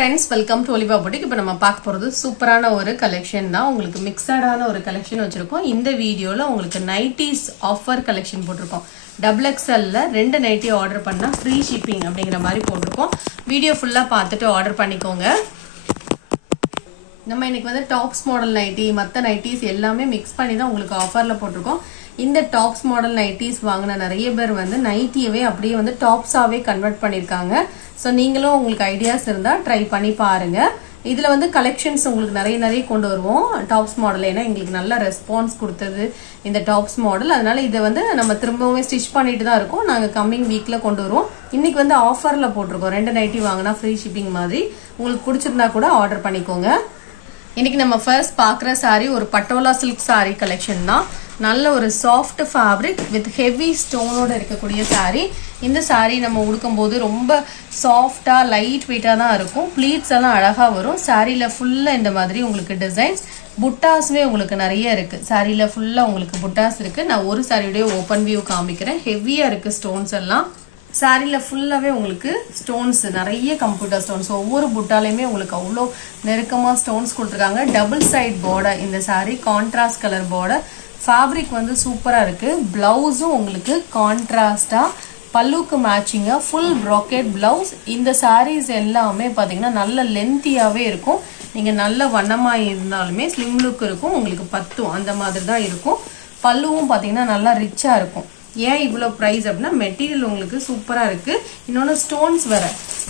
friends, welcome to Oliva Boutique. இப்போ நம்ம பார்க்க போறது சூப்பரான ஒரு கலெக்ஷன் தான். உங்களுக்கு மிக்ஸடான ஒரு கலெக்ஷன் வச்சிருக்கோம். இந்த வீடியோல உங்களுக்கு நைட்டிஸ் ஆஃபர் கலெக்ஷன் போட்டுருக்கோம். XXL ல ரெண்டு நைட்டி ஆர்டர் பண்ணா ஃப்ரீ ஷிப்பிங் அப்படிங்கிற மாதிரி போட்டுருக்கோம். வீடியோ ஃபுல்லா பார்த்துட்டு ஆர்டர் பண்ணிக்கோங்க. நம்ம இன்னைக்கு வந்து டாப்ஸ் மாடல் நைட்டி மற்ற நைட்டிஸ் எல்லாமே மிக்ஸ் பண்ணி தான் உங்களுக்கு ஆஃபர்ல போட்டிருக்கோம். இந்த டாப்ஸ் மாடல் நைட்டிஸ் வாங்கின நிறைய பேர் வந்து நைட்டியவே அப்படியே வந்து டாப்ஸாவே கன்வெர்ட் பண்ணிருக்காங்க. ஸோ நீங்களும் உங்களுக்கு ஐடியாஸ் இருந்தா ட்ரை பண்ணி பாருங்க. இதுல வந்து கலெக்ஷன்ஸ் உங்களுக்கு நிறைய கொண்டு வருவோம் டாப்ஸ் மாடல். ஏன்னா எங்களுக்கு நல்ல ரெஸ்பான்ஸ் கொடுத்தது இந்த டாப்ஸ் மாடல். அதனால இதை வந்து நம்ம திரும்பவும் ஸ்டிச் பண்ணிட்டு தான் இருக்கோம். நாங்க கம்மிங் வீக்ல கொண்டு வருவோம். இன்னைக்கு வந்து ஆஃபர்ல போட்டிருக்கோம். ரெண்டு நைட்டி வாங்கினா ஃப்ரீ ஷிப்பிங் மாதிரி. உங்களுக்கு பிடிச்சிருந்தா கூட ஆர்டர் பண்ணிக்கோங்க. இன்னைக்கு நம்ம ஃபர்ஸ்ட் பாக்குற சாரி ஒரு பட்டோலா சில்க் சாரி கலெக்ஷன் தான். நல்ல ஒரு சாஃப்ட் ஃபேப்ரிக் வித் ஹெவி ஸ்டோனோட இருக்கக்கூடிய சாரி. இந்த சாரி நம்ம உடுக்கும் போது ரொம்ப சாஃப்டா லைட் வெயிட்டா தான் இருக்கும். ப்ளீட்ஸ் எல்லாம் அழகா வரும். சாரியில ஃபுல்லா இந்த மாதிரி உங்களுக்கு டிசைன்ஸ் புட்டாஸ்மே உங்களுக்கு நிறைய இருக்கு. சாரியில ஃபுல்லா உங்களுக்கு புட்டாஸ் இருக்கு. நான் ஒரு சாரியுடைய ஓப்பன் வியூ காமிக்கிறேன். ஹெவியா இருக்கு ஸ்டோன்ஸ் எல்லாம். சாரியில ஃபுல்லாவே உங்களுக்கு ஸ்டோன்ஸ் நிறைய கம்ப்யூட்டர் ஸ்டோன்ஸ். ஒவ்வொரு புட்டாலையுமே உங்களுக்கு அவ்வளோ நெருக்கமா ஸ்டோன்ஸ் கொடுத்துருக்காங்க. டபுள் சைட் பார்டர் இந்த sorry, contrast colour border. Fabric வந்து சூப்பரா இருக்கு. பிளவுஸும் உங்களுக்கு கான்ட்ராஸ்டா பல்லுக்கு மேட்சிங்கா ஃபுல் ப்ராக்கெட் பிளவுஸ். இந்த சாரீஸ் எல்லாமே பாத்தீங்கன்னா நல்ல லென்த்தியாவே இருக்கும். நீங்க நல்ல வண்ணமா இருந்தாலுமே ஸ்லிம் லுக் இருக்கும். உங்களுக்கு பத்தும் அந்த மாதிரி தான் இருக்கும். பல்லுவும் பாத்தீங்கன்னா நல்லா ரிச்சா இருக்கும். ஏன் இவ்வளோ ப்ரைஸ் அப்படின்னா மெட்டீரியல் உங்களுக்கு சூப்பரா இருக்கு. இன்னொன்று ஸ்டோன்ஸ் வேற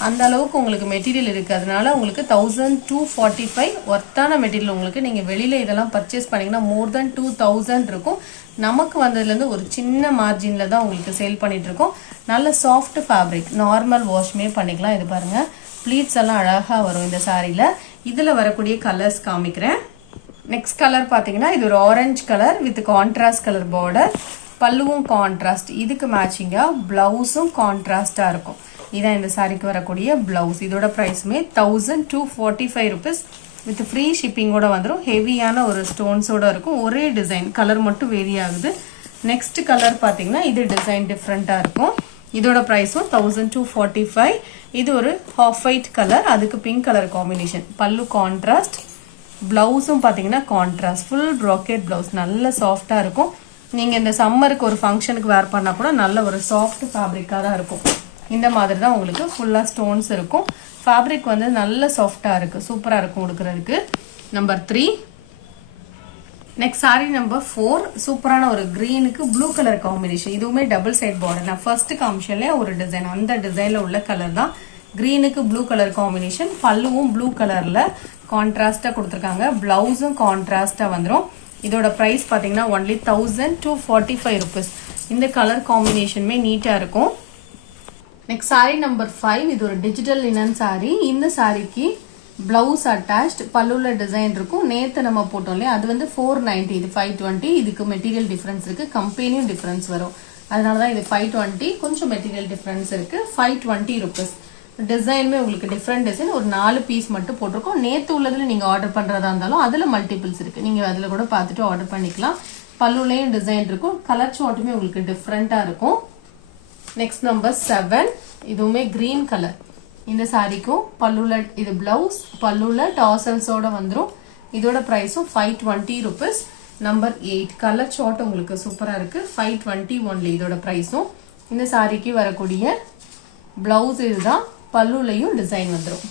அந்த அளவுக்கு உங்களுக்கு மெட்டீரியல் இருக்கு. அதனால உங்களுக்கு 1245 ஒர்த்தான மெட்டீரியல். உங்களுக்கு நீங்க வெளியில இதெல்லாம் பர்ச்சேஸ் பண்ணீங்கன்னா மோர் தென் 2000 இருக்கும். நமக்கு வந்ததுல இருந்து ஒரு சின்ன மார்ஜின்ல தான் உங்களுக்கு சேல் பண்ணிட்டு இருக்கோம். நல்ல சாஃப்ட் ஃபேப்ரிக், நார்மல் வாஷ்மே பண்ணிக்கலாம். இது பாருங்க, ப்ளீட்ஸ் எல்லாம் அழகா வரும் இந்த சாரியில. இதுல வரக்கூடிய கலர்ஸ் காமிக்கிறேன். நெக்ஸ்ட் கலர் பாத்தீங்கன்னா இது ஒரு orange colour with contrast colour border. பல்லுவும் கான்ட்ராஸ்ட். இதுக்கு மேட்சிங்கா பிளவுஸும் கான்ட்ராஸ்டா இருக்கும். இதான் இந்த சாரிக்கு வரக்கூடிய பிளவுஸ். இதோட பிரைஸ்மே 1245 ருபீஸ் வித் ஃப்ரீ ஷிப்பிங்கோட வந்துடும். ஹெவியான ஒரு ஸ்டோன்ஸோட இருக்கும். ஒரே டிசைன், கலர் மட்டும் வேரி ஆகுது. நெக்ஸ்ட் கலர் பாத்தீங்கன்னா இது டிசைன் டிஃப்ரெண்டா இருக்கும். இதோட பிரைஸும் 1245. இது ஒரு ஹாஃப் ஒயிட் கலர், அதுக்கு பிங்க் கலர் காம்பினேஷன். பல்லு கான்ட்ராஸ்ட், பிளவுஸும் பாத்தீங்கன்னா கான்ட்ராஸ்ட். ஃபுல் ப்ராக்கெட் பிளவுஸ் நல்ல சாஃப்டா இருக்கும். நீங்க இந்த சம்மருக்கு ஒரு ஃபங்க்ஷனுக்கு வேர் பண்ணா கூட நல்ல ஒரு சாஃப்ட் ஃபேப்ரிக்கா தான் இருக்கும். இந்த மாதிரி தான் உங்களுக்கு ஃபுல்லா ஸ்டோன்ஸ் இருக்கும். ஃபேப்ரிக் வந்து நல்ல சாஃப்டா இருக்கு, சூப்பரா இருக்கும் உடுக்கிறதுக்கு. நம்பர் 3. Next sari number 4. சூப்பரான ஒரு கிரீனுக்கு ப்ளூ கலர் காம்பினேஷன். இதுவுமே டபுள் சைட் பார்டர். நான் ஃபர்ஸ்ட் காமிஷன்ல ஒரு டிசைன், அந்த டிசைன்ல உள்ள கலர் தான். கிரீனுக்கு ப்ளூ கலர் காம்பினேஷன். பல்லுவும் ப்ளூ கலர்ல கான்ட்ராஸ்டா கொடுத்துருக்காங்க. பிளவுஸும் கான்ட்ராஸ்டா வந்துடும். இதோட பிரைஸ் பாத்தீங்கன்னா ஒன்லி 1245 ருபீஸ். இந்த கலர் காம்பினேஷனுமே நீட்டா இருக்கும். Next sari number 5. இது ஒரு டிஜிட்டல் லினன் சாரி. இந்த சாரிக்கு பிளவுஸ் அட்டாச்ட், பல்லுல டிசைன் இருக்கும். நேத்து நம்ம போட்டோம் இல்லையா, அது வந்து 490, இது 520. இதுக்கு மெட்டீரியல் டிஃபரன்ஸ் இருக்கு, கம்பெனியும் டிஃபரன்ஸ் வரும். அதனாலதான் இது 520. கொஞ்சம் மெட்டீரியல் டிஃபரன்ஸ் இருக்கு. 520 ருபீஸ். டிசைனுமே உங்களுக்கு டிஃப்ரெண்ட் டிசைன். ஒரு 4 பீஸ் மட்டும் போட்டிருக்கோம். நேத்து உள்ளதுல நீங்க ஆர்டர் பண்றதா இருந்தாலும் அதுல மல்டிபிள்ஸ் இருக்கு. நீங்க அதுல கூட பார்த்துட்டு ஆர்டர் பண்ணிக்கலாம். பல்லுலயும் டிசைன் இருக்கும். கலர் சார்ட்டுமே உங்களுக்கு டிஃப்ரெண்டா இருக்கும். Next number 7. இதுவுமே கிரீன் கலர். இந்த சாரிக்கும் பல்லுல இது பிளவுஸ், பல்லுல டாசல்ஸோட வந்துடும். இதோட பிரைஸும் 520 ருபீஸ். நம்பர் 8. கலர் சார்ட் உங்களுக்கு சூப்பரா இருக்கு. 520 ஒன்லி இதோட பிரைஸும். இந்த சாரிக்கு வரக்கூடிய பிளவுஸ் இதுதான். பல்லுலையும் டிசைன் வந்துடும்.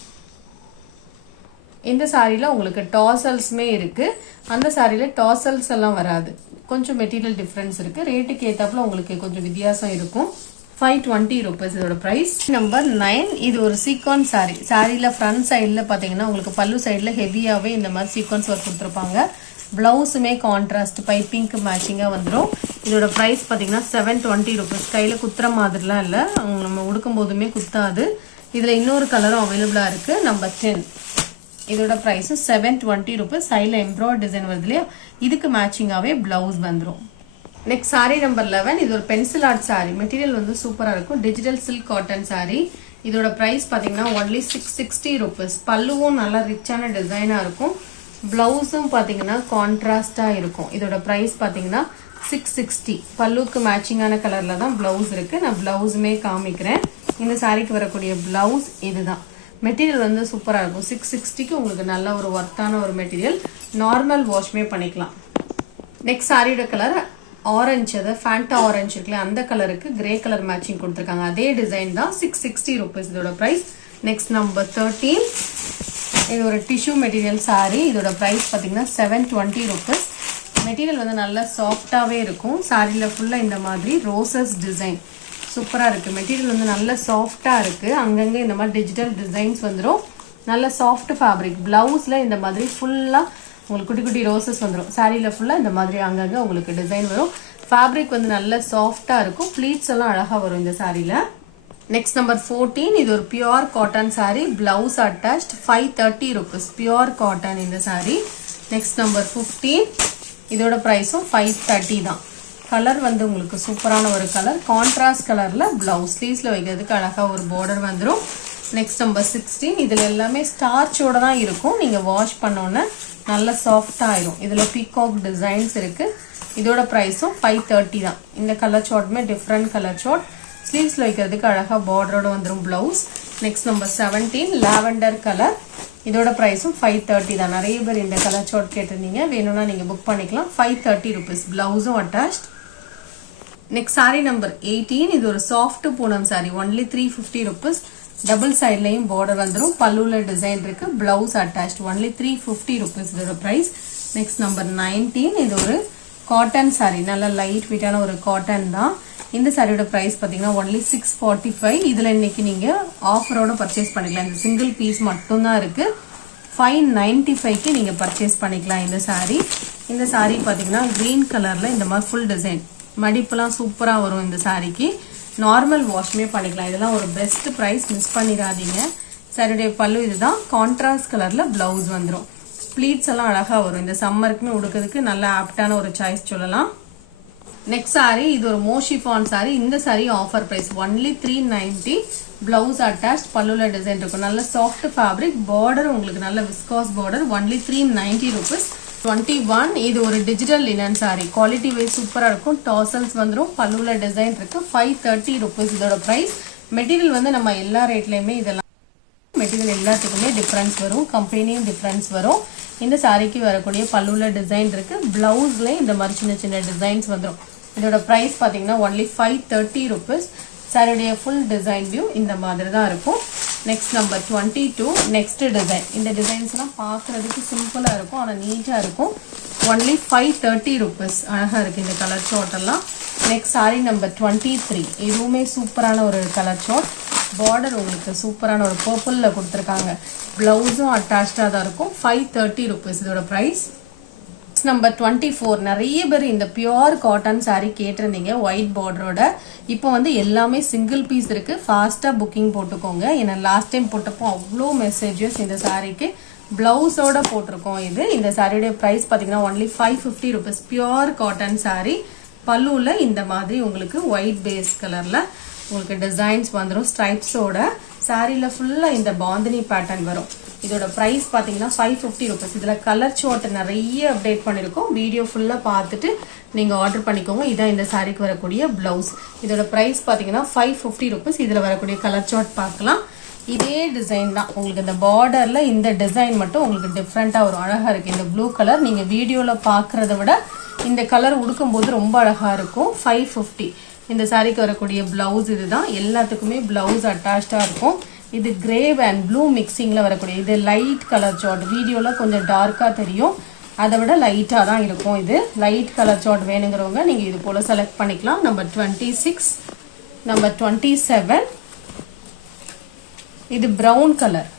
இந்த சாரியில உங்களுக்கு டாசல்ஸ்மே இருக்கு. அந்த சாரியில டாசல்ஸ் எல்லாம் வராது. கொஞ்சம் மெட்டீரியல் டிஃபரன்ஸ் இருக்கு. ரேட்டுக்கு ஏத்தாப்புல உங்களுக்கு கொஞ்சம் வித்தியாசம் இருக்கும். 520 ருபீஸ் இதோட பிரைஸ். நம்பர் 9. இது ஒரு சீக்வன்ஸ் சாரி. சாரியில ஃப்ரண்ட் சைட்ல பாத்தீங்கன்னா உங்களுக்கு பல்லு சைட்ல ஹெவியாவே இந்த மாதிரி சீக்வன்ஸ் ஒர்க் கொடுத்துருப்பாங்க. பிளவுஸுமே கான்ட்ராஸ்ட் பைப்பிங்க்கு மேட்சிங்கா வந்துடும். இதோட பிரைஸ் பாத்தீங்கன்னா 720 ருபீஸ். கையில குத்துற மாதிரிலாம் இல்ல, நம்ம உடுக்கும் போதுமே குத்தாது. இதுல இன்னொரு கலரும் அவைலபிளா இருக்கு. நம்பர் 10. இதோட பிரைஸ் 720 ருபீஸ். சைட்ல எம்ப்ராய்டரி டிசைன் வருது இல்லையா, இதுக்கு மேட்சிங்காவே பிளவுஸ் வந்துடும். Next sari number 11. இது ஒரு பென்சில் ஆர்ட் சாரி. மெட்டீரியல் வந்து சூப்பரா இருக்கும். Digital silk cotton sorry. இதோட பிரைஸ் பாத்தீங்கன்னா ஒன்லி 660 ருபீஸ். பல்லுவும் நல்லா ரிச்சான டிசைனா இருக்கும். பிளவுஸும் பாத்தீங்கன்னா கான்ட்ராஸ்டா இருக்கும். இதோட பிரைஸ் பாத்தீங்கன்னா 660. பல்லுக்கு மேட்சிங்கான கலர்ல தான் பிளவுஸ் இருக்கு. நான் பிளவுஸுமே காமிக்கிறேன். இந்த சாரிக்கு வரக்கூடிய பிளவுஸ் இதுதான். மெட்டீரியல் வந்து சூப்பராக இருக்கும். 660க்கு உங்களுக்கு நல்ல ஒரு ஒர்த்தான ஒரு மெட்டீரியல். நார்மல் வாஷ்மே பண்ணிக்கலாம். நெக்ஸ்ட் சாரியோட கலர் ஆரஞ்சு, அதாவது ஃபேண்டா ஆரஞ்சு இருக்குல்ல அந்த கலருக்கு கிரே கலர் மேட்சிங் கொடுத்துருக்காங்க. அதே டிசைன் தான். 660 rupees இதோட ப்ரைஸ். Next number 13. இது ஒரு டிஷ்யூ மெட்டீரியல் சாரி. இதோட ப்ரைஸ் பார்த்தீங்கன்னா 720 rupees. மெட்டீரியல் வந்து நல்லா சாஃப்டாகவே இருக்கும். சாரியில் ஃபுல்லாக இந்த மாதிரி ரோசஸ் டிசைன் சூப்பராக இருக்குது. மெட்டீரியல் வந்து நல்ல சாஃப்டாக இருக்குது. அங்கங்கே இந்த மாதிரி டிஜிட்டல் டிசைன்ஸ் வந்துடும். நல்ல சாஃப்ட் ஃபேப்ரிக். ப்ளவுஸில் இந்த மாதிரி ஃபுல்லாக உங்களுக்கு குட்டி குட்டி ரோசஸ் வந்துடும். சாரியில் ஃபுல்லாக இந்த மாதிரி அங்கங்கே உங்களுக்கு டிசைன் வரும். ஃபேப்ரிக் வந்து நல்ல சாஃப்டாக இருக்கும். ப்ளீட்ஸ் எல்லாம் அழகாக வரும் இந்த சாரியில். Next number 14. இது ஒரு pure cotton sorry. Blouse attached. 530 rupees. Pure cotton இந்த சாரி. Next number 15. இதோட ப்ரைஸும் 530 தான். கலர் வந்து உங்களுக்கு சூப்பரான ஒரு கலர். கான்ட்ராஸ்ட் கலரில் பிளவுஸ் ஸ்லீவ்ஸில் வைக்கிறதுக்கு அழகாக ஒரு பார்டர் வந்துடும். Next number 16. இதில் எல்லாமே ஸ்டார்ச்சோட தான் இருக்கும். நீங்கள் வாஷ் பண்ணோன்னே நல்ல சாஃப்டாக ஆயிரும். இதில் பீகாக் டிசைன்ஸ் இருக்குது. இதோட ப்ரைஸும் 530 தான். இந்த கலர் சார்ட்டுமே டிஃப்ரெண்ட் கலர் சார்ட். ஸ்லீவ்ஸில் வைக்கிறதுக்கு அழகாக பார்டரோட வந்துடும் blouse. Next number 17. Lavender colour. இதோட ப்ரைஸும் 530 தான். நிறைய பேர் இந்த கலர் சார்ட் கேட்டிருந்தீங்க. வேணும்னா நீங்கள் புக் பண்ணிக்கலாம். 530 rupees. பிளவுஸும் அட்டாச்ட். Next sari number 18. இது ஒரு soft Poonam sari. Only 350 rupees. Double சைட்லையும் பார்டர் வந்துடும். பல்லுல டிசைன் இருக்கு. Blouse attached. ஒன்லி 350 rupees இதோட ப்ரைஸ். Next number 19. இது ஒரு காட்டன் சாரி. நல்ல லைட் வெயிட்டான ஒரு காட்டன் தான். இந்த சாரியோட ப்ரைஸ் பார்த்தீங்கன்னா ஒன்லி 645. இதில் இன்னைக்கு நீங்கள் ஆஃபரோட பர்ச்சேஸ் பண்ணிக்கலாம். இந்த சிங்கிள் பீஸ் மட்டும்தான் இருக்கு. 595க்கு நீங்கள் பர்ச்சேஸ் பண்ணிக்கலாம் இந்த சாரி. இந்த சாரி பார்த்தீங்கன்னா கிரீன் கலரில் இந்த மாதிரி ஃபுல் டிசைன் மடிப்புலாம் சூப்பராக வரும் இந்த சாரிக்கு. நார்மல் வாஷ்மே பண்ணிக்கலாம். இதெல்லாம் ஒரு பெஸ்ட் ப்ரைஸ். மிஸ் பண்ணிடாதீங்க. சாரியுடைய பல்லு இதுதான். கான்ட்ராஸ்ட் கலரில் பிளவுஸ் வந்துடும். ப்ளீட்ஸ் எல்லாம் அழகாக வரும். இந்த சம்மருக்குமே உடுக்கிறதுக்கு நல்ல ஆப்டான ஒரு சாய்ஸ் சொல்லலாம். நெக்ஸ்ட் சாரி. இது ஒரு மோஷிஃபான் சாரி. இந்த sari offer price only 390. Blouse attach. பல்லுல டிசைன் இருக்கும். நல்ல சாஃப்ட் ஃபேப்ரிக். பார்டர் உங்களுக்கு நல்ல விஸ்காஸ் பார்டர். Only 390 rupees. 21. இது ஒரு digital linen sari. Quality wise சூப்பராக இருக்கும். டாசல்ஸ் வந்துடும். பல்லுல டிசைன் இருக்கு. 530 rupees இதோட ப்ரைஸ். மெட்டீரியல் வந்து நம்ம எல்லா ரேட்லையுமே இதெல்லாம் மெட்டீரியல் எல்லாத்துக்குமே டிஃப்ரென்ஸ் வரும். கம்பெனியும் டிஃப்ரென்ஸ் வரும். இந்த சாரிக்கு வரக்கூடிய பல்லுல டிசைன் இருக்கு. பிளவுஸ்ல இந்த மாதிரி சின்ன சின்ன டிசைன்ஸ் வந்துடும். இதோட ப்ரைஸ் பார்த்தீங்கன்னா ஒன்லி 530 rupees. சாரியுடைய ஃபுல் டிசைன் வியூ இந்த மாதிரி தான் இருக்கும். Next number 22. Next design. இந்த டிசைன்ஸ்லாம் பார்க்கறதுக்கு சிம்பிளாக இருக்கும், ஆனால் நீட்டாக இருக்கும். Only 530 rupees. அழகாக இருக்குது இந்த கலர் சார்ட் எல்லாம். Next sari number 23. இதுவுமே சூப்பரான ஒரு கலர் சார்ட். பார்டர் உங்களுக்கு சூப்பரான ஒரு பர்பிளில் கொடுத்துருக்காங்க. பிளவுஸும் அட்டாச்சாக தான் இருக்கும். 530 rupees இதோட ப்ரைஸ். நம்பர் 24. நிறைய பேர் இந்த பியூர் காட்டன் சாரி கேட்டிருந்தீங்க ஒயிட் பார்டரோட. இப்போ வந்து எல்லாமே சிங்கிள் பீஸ் இருக்கு. ஃபாஸ்டா புக்கிங் போட்டுக்கோங்க. ஏன்னா லாஸ்ட் டைம் போட்டப்போ அவ்வளோ மெசேஜஸ் இந்த சாரிக்கு. பிளவுஸோட போட்டிருக்கோம். இது இந்த சாரியோட பிரைஸ் பார்த்தீங்கன்னா only 550 rupees. Pure cotton sorry. பல்லுல இந்த மாதிரி உங்களுக்கு ஒயிட் பேஸ் கலர்ல உங்களுக்கு டிசைன்ஸ் வந்துடும். ஸ்ட்ரைப்ஸோட சாரியில ஃபுல்லா இந்த பாந்தினி பேட்டர்ன் வரும். இதோட பிரைஸ் பார்த்தீங்கன்னா 550 rupees. இதில் கலர் சார்ட் நிறைய அப்டேட் பண்ணியிருக்கோம். வீடியோ ஃபுல்லாக பார்த்துட்டு நீங்கள் ஆர்டர் பண்ணிக்கோங்க. இதான் இந்த சாரிக்கு வரக்கூடிய பிளவுஸ். இதோட ப்ரைஸ் பார்த்தீங்கன்னா 550 rupees. இதில் வரக்கூடிய கலர் சார்ட் பார்க்கலாம். இதே டிசைன் தான். உங்களுக்கு இந்த பார்டரில் இந்த டிசைன் மட்டும் உங்களுக்கு டிஃப்ரெண்ட்டாக வரும். அழகாக இருக்குது. இந்த ப்ளூ கலர் நீங்கள் வீடியோவில் பார்க்குறத விட இந்த கலர் உடுக்கும்போது ரொம்ப அழகாக இருக்கும். 550. இந்த சாரிக்கு வரக்கூடிய பிளவுஸ் இதுதான். எல்லாத்துக்குமே பிளவுஸ் அட்டாச்சாக இருக்கும். இது கிரே அண்ட் ப்ளூ மிக்சிங்கில் வரக்கூடிய இது லைட் கலர் சார்ட். வீடியோவில் கொஞ்சம் டார்க்காக தெரியும், அதை விட லைட்டாக தான் இருக்கும். இது லைட் கலர் சார்ட் வேணுங்கிறவங்க நீங்கள் இது போல் செலக்ட் பண்ணிக்கலாம். நம்பர் 26. நம்பர் 27. இது ப்ரௌன் கலர்.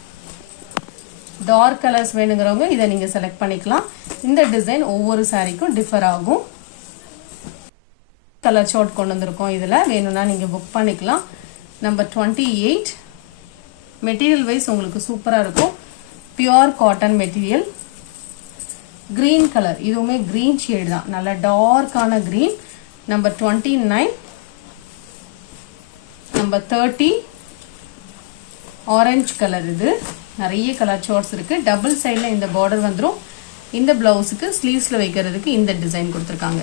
டார்க் கலர்ஸ் வேணுங்கிறவங்க இதை நீங்கள் செலக்ட் பண்ணிக்கலாம். இந்த டிசைன் ஒவ்வொரு சாரிக்கும் டிஃபர் ஆகும். கலர் சார்ட் கொண்டு வந்திருக்கோம். இதில் வேணும்னா நீங்கள் புக் பண்ணிக்கலாம். நம்பர் 28. மெட்டீரியல் வைஸ் உங்களுக்கு சூப்பராக இருக்கும். Pure cotton material. Green colour. இதுவுமே கிரீன் ஷேட் தான். நல்ல டார்க்கான green. Number 29. Number 30. Orange colour. இது நிறைய கலர் சார்ட்ஸ் இருக்கு. டபுள் சைடில் இந்த பார்டர் வந்துடும். இந்த பிளவுஸுக்கு ஸ்லீவ்ஸில் வைக்கிறதுக்கு இந்த டிசைன் கொடுத்துருக்காங்க.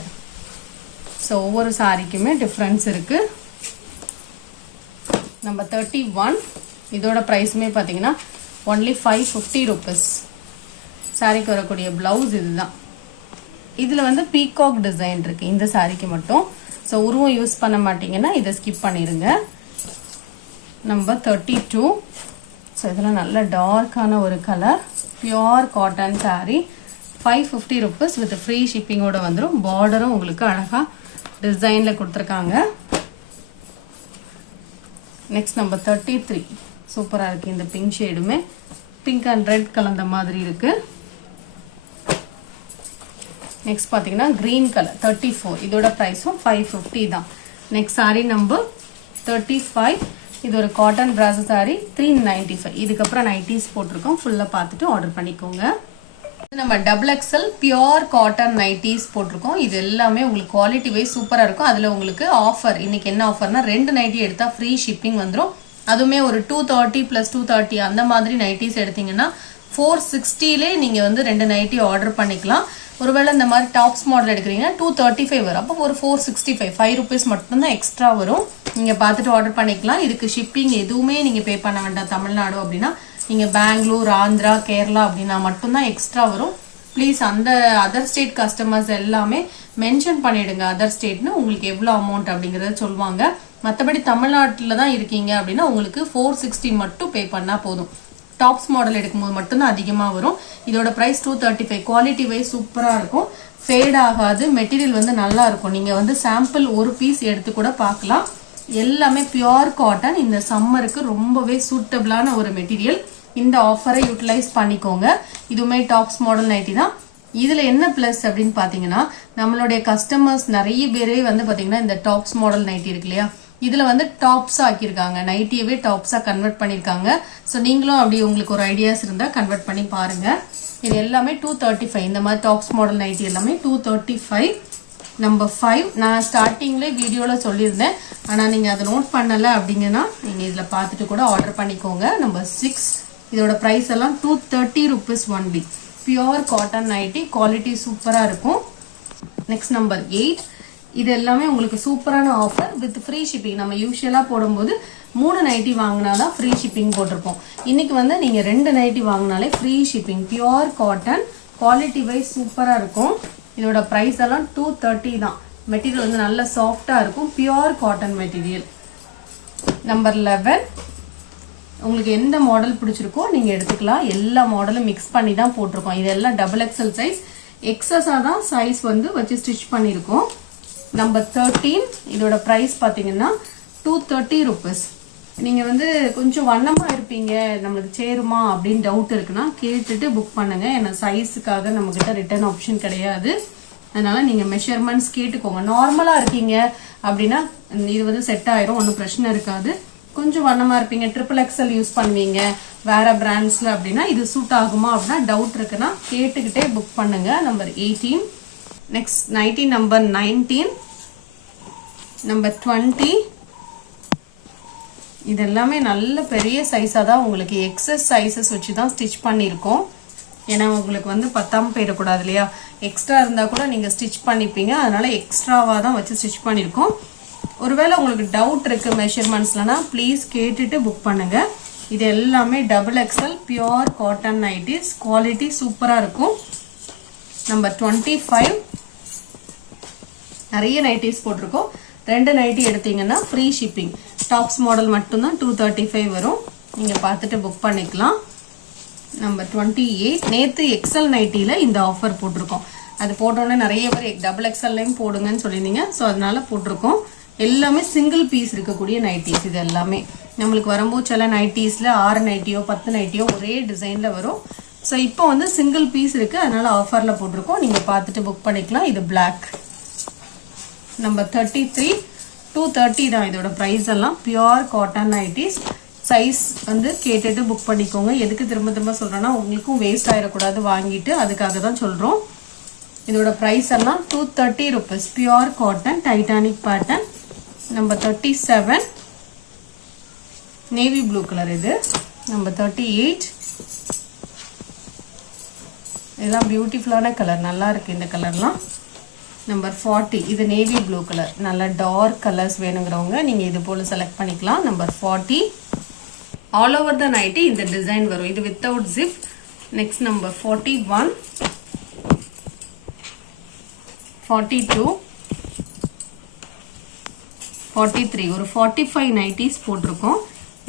ஸோ ஒவ்வொரு சாரிக்குமே டிஃப்ரென்ஸ் இருக்கு. நம்பர் 31. இதோட ப்ரைஸுமே பார்த்தீங்கன்னா ஒன்லி 550 rupees. சாரிக்கு வரக்கூடிய ப்ளவுஸ் இதுதான். இதில் வந்து பீகாக் டிசைன் இருக்குது இந்த சாரிக்கு மட்டும். ஸோ உருவம் யூஸ் பண்ண மாட்டீங்கன்னா இதை ஸ்கிப் பண்ணிடுங்க. நம்பர் 32. ஸோ இதெல்லாம் நல்ல டார்க்கான ஒரு colour, pure cotton sari. 550 rupees with free ஷிப்பிங்கோட வந்துடும். பார்டரும் உங்களுக்கு அழகாக டிசைனில் கொடுத்துருக்காங்க. Next number 33. சூப்பராக இருக்குது இந்த பிங்க் ஷேடுமே. பிங்க் அண்ட் ரெட் கலந்த மாதிரி இருக்குது. நெக்ஸ்ட் பார்த்தீங்கன்னா க்ரீன் கலர் 34. இதோட ப்ரைஸும் 550 தான். Next sari number 35. இது ஒரு காட்டன் பிராசோ சாரீ 395. இதுக்கப்புறம் நைட்டிஸ் போட்டிருக்கோம். ஃபுல்லாக பார்த்துட்டு ஆர்டர் பண்ணிக்கோங்க. நம்ம double XL pure cotton nighties போட்டிருக்கோம். இது எல்லாமே உங்களுக்கு குவாலிட்டி வைஸ் சூப்பராக இருக்கும். அதில் உங்களுக்கு ஆஃபர் இன்னைக்கு என்ன ஆஃபர்னா 2 நைட்டி எடுத்தால் ஃப்ரீ ஷிப்பிங் வந்துடும். அதுவுமே ஒரு 230 + 230 அந்த மாதிரி நைட்டிஸ் எடுத்தீங்கன்னா 460லே நீங்கள் வந்து 2 நைட்டி ஆர்டர் பண்ணிக்கலாம். ஒருவேளை இந்த மாதிரி டாப்ஸ் மாடல் எடுக்கிறீங்கன்னா 235 வரும். அப்போ ஒரு 465 5 rupees மட்டும்தான் எக்ஸ்ட்ரா வரும். நீங்கள் பார்த்துட்டு ஆர்டர் பண்ணிக்கலாம். இதுக்கு ஷிப்பிங் எதுவுமே நீங்கள் பே பண்ண வேண்டாம். தமிழ்நாடு அப்படின்னா நீங்கள் பெங்களூர், ஆந்திரா, கேரளா அப்படின்னா மட்டும்தான் எக்ஸ்ட்ரா வரும். ப்ளீஸ் அந்த அதர் ஸ்டேட் கஸ்டமர்ஸ் எல்லாமே மென்ஷன் பண்ணிடுங்க. அதர் ஸ்டேட்னு உங்களுக்கு எவ்வளோ அமௌண்ட் அப்படிங்கிறத சொல்லுவாங்க. மற்றபடி தமிழ்நாட்டில் தான் இருக்கீங்க அப்படின்னா உங்களுக்கு 460 மட்டும் பே பண்ணால் போதும். டாப்ஸ் மாடல் எடுக்கும்போது மட்டும்தான் அதிகமாக வரும். இதோட ப்ரைஸ் 235. குவாலிட்டி வைஸ் சூப்பராக இருக்கும். ஃபேட் ஆகாது. மெட்டீரியல் வந்து நல்லா இருக்கும். நீங்கள் வந்து சாம்பிள் ஒரு பீஸ் எடுத்து கூட பார்க்கலாம். எல்லாமே பியோர் காட்டன். இந்த சம்மருக்கு ரொம்பவே சூட்டபிளான ஒரு மெட்டீரியல். இந்த ஆஃபரை யூட்டிலைஸ் பண்ணிக்கோங்க. இதுவுமே டாப்ஸ் மாடல் நைட்டி தான். இதுல என்ன பிளஸ் அப்படின்னு பாத்தீங்கன்னா நம்மளுடைய கஸ்டமர்ஸ் நிறைய பேரே வந்து பாத்தீங்கன்னா இந்த டாப்ஸ் மாடல் நைட்டி இருக்கு இல்லையா, இதுல வந்து டாப்ஸா ஆக்கியிருக்காங்க. நைட்டியவே டாப்ஸா கன்வெர்ட் பண்ணிருக்காங்க. ஸோ நீங்களும் அப்படி உங்களுக்கு ஒரு ஐடியாஸ் இருந்தா கன்வெர்ட் பண்ணி பாருங்க. இது எல்லாமே 235. இந்த மாதிரி டாப்ஸ் மாடல் நைட்டி எல்லாமே 235. நம்பர் 5 நான் ஸ்டார்டிங்ல வீடியோல சொல்லியிருந்தேன். ஆனா நீங்க அதை நோட் பண்ணல அப்படிங்கன்னா நீங்க இதுல பார்த்துட்டு கூட ஆர்டர் பண்ணிக்கோங்க. நம்பர் 6. இதோட பிரைஸ் எல்லாம் 230 rupees only. Pure cotton nightie. Quality சூப்பரா இருக்கும். Next number 8. இது எல்லாமே உங்களுக்கு சூப்பரான ஆஃபர் வித் ஃப்ரீ ஷிப்பிங். நம்ம யூஸ்வலா போடும்போது 3 நைட்டி வாங்கினாதான் ஃப்ரீ ஷிப்பிங் போட்டிருப்போம். இன்னைக்கு வந்து நீங்க 2 நைட்டி வாங்கினாலே free shipping. Pure cotton. Quality wise சூப்பரா இருக்கும். இதோட பிரைஸ் எல்லாம் 230 தான். மெட்டீரியல் வந்து நல்ல சாஃப்டா இருக்கும். Pure cotton material. நம்பர் 11. உங்களுக்கு எந்த மாடல் பிடிச்சிருக்கோ நீங்க எடுத்துக்கலாம். எல்லா மாடலும் மிக்ஸ் பண்ணி தான் போட்டிருக்கோம். இதெல்லாம் டபுள் எக்ஸல் சைஸ். எக்ஸஸா தான் சைஸ் வந்து வச்சு ஸ்டிச் பண்ணியிருக்கோம். நம்பர் 13. இதோட பிரைஸ் பாத்தீங்கன்னா 230 rupees. நீங்க வந்து கொஞ்சம் வண்ணமா இருப்பீங்க, நம்மளுக்கு சேருமா அப்படின்னு டவுட் இருக்குன்னா கேட்டுட்டு புக் பண்ணுங்க. ஏன்னா சைஸுக்காக நம்ம கிட்ட ரிட்டர்ன் ஆப்ஷன் கிடையாது. அதனால நீங்க மெஷர்மெண்ட்ஸ் கேட்டுக்கோங்க. நார்மலா இருக்கீங்க அப்படின்னா இது வந்து செட் ஆயிரும், ஒன்றும் பிரச்சனை இருக்காது. கொஞ்சம் வண்ணமா இருப்பீங்க, ட்ரிபிள் எக்ஸல் யூஸ் பண்ணுவீங்க வேற பிராண்ட்ஸ்ல அப்படின்னா இது சூட் ஆகுமா அப்படின்னா டவுட் இருக்குன்னா கேட்டுக்கிட்டே புக் பண்ணுங்க. Number 18. Next nightie number 19. Number 20. இது எல்லாமே நல்ல பெரிய சைஸா தான் உங்களுக்கு எக்ஸஸ் சைஸஸ் வச்சு தான் ஸ்டிச் பண்ணியிருக்கோம். ஏன்னா உங்களுக்கு வந்து பத்தாம போயிடக்கூடாது இல்லையா, எக்ஸ்ட்ரா இருந்தா கூட நீங்க ஸ்டிச் பண்ணிப்பீங்க. அதனால எக்ஸ்ட்ராவா தான் வச்சு ஸ்டிச் பண்ணியிருக்கோம். ஒருவேளை உங்களுக்கு டவுட் இருக்கு மெஷர்மெண்ட்ஸ்லனா ப்ளீஸ் கேட்டுட்டு புக் பண்ணுங்க. இது எல்லாமே double XL pure cotton nighties. Quality சூப்பரா இருக்கும். நம்பர் 25. நிறைய நைட்டிஸ் போட்டிருக்கோம். 2 நைட்டி எடுத்தீங்கன்னா ஃப்ரீ ஷிப்பிங். டாப்ஸ் மாடல் மட்டும்தான் 235 வரும். நீங்க பார்த்துட்டு புக் பண்ணிக்கலாம். நம்பர் 28. நேத்து எக்ஸல் நைட்டில இந்த ஆஃபர் போட்டிருக்கோம். அது போட்டோன்னே நிறைய பேர் டபுள் எக்ஸல்லையும் போடுங்கன்னு சொல்லியிருந்தீங்க. ஸோ அதனால போட்டிருக்கோம். எல்லாமே சிங்கிள் பீஸ் இருக்கக்கூடிய நைட்டிஸ். இது எல்லாமே நம்மளுக்கு வரும்போது சில நைட்டிஸ்ல 6 நைட்டியோ 10 நைட்டியோ ஒரே டிசைன்ல வரும். ஸோ இப்போ வந்து சிங்கிள் பீஸ் இருக்கு, அதனால ஆஃபர்ல போட்டிருக்கோம். நீங்க பார்த்துட்டு புக் பண்ணிக்கலாம். இது பிளாக். நம்பர் 33. 230 தான் இதோட பிரைஸ் எல்லாம். Pure cotton nighties. சைஸ் வந்து கேட்டுட்டு புக் பண்ணிக்கோங்க. எதுக்கு திரும்ப திரும்ப சொல்றேன்னா உங்களுக்கும் வேஸ்ட் ஆயிடக்கூடாது வாங்கிட்டு, அதுக்காக தான் சொல்றோம். இதோட பிரைஸ் எல்லாம் 230 rupees. Pure cotton Titanic pattern. Number 37. Navy blue colour இது. நம்பர் 38. இதெல்லாம் பியூட்டிஃபுல்லான கலர், நல்லா இருக்கு இந்த கலர்லாம். நம்பர் 40. இது நேவி ப்ளூ கலர். நல்ல டார்க் கலர்ஸ் வேணுங்கிறவங்க நீங்க இது போல செலக்ட் பண்ணிக்கலாம். Number 40. All over the nighty இந்த டிசைன் வரும். இது வித்தவுட் ஜிப். நெக்ஸ்ட் நம்பர் 41, 42, 43 ஒரு 45 நைட்டிஸ் போட்டிருக்கோம்.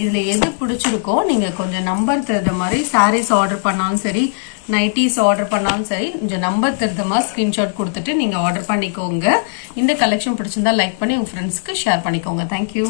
இதுல எது பிடிச்சிருக்கோ நீங்க கொஞ்சம் நம்பர் தகுந்த மாதிரி சாரீஸ் ஆர்டர் பண்ணாலும் சரி, நைட்டிஸ் ஆர்டர் பண்ணாலும் சரி, கொஞ்சம் நம்பர் தகுந்த மாதிரி ஸ்கிரீன்ஷாட் கொடுத்துட்டு நீங்க ஆர்டர் பண்ணிக்கோங்க. இந்த கலெக்ஷன் பிடிச்சிருந்தா லைக் பண்ணி உங்க ஃப்ரெண்ட்ஸ்க்கு ஷேர் பண்ணிக்கோங்க. தேங்க்யூ.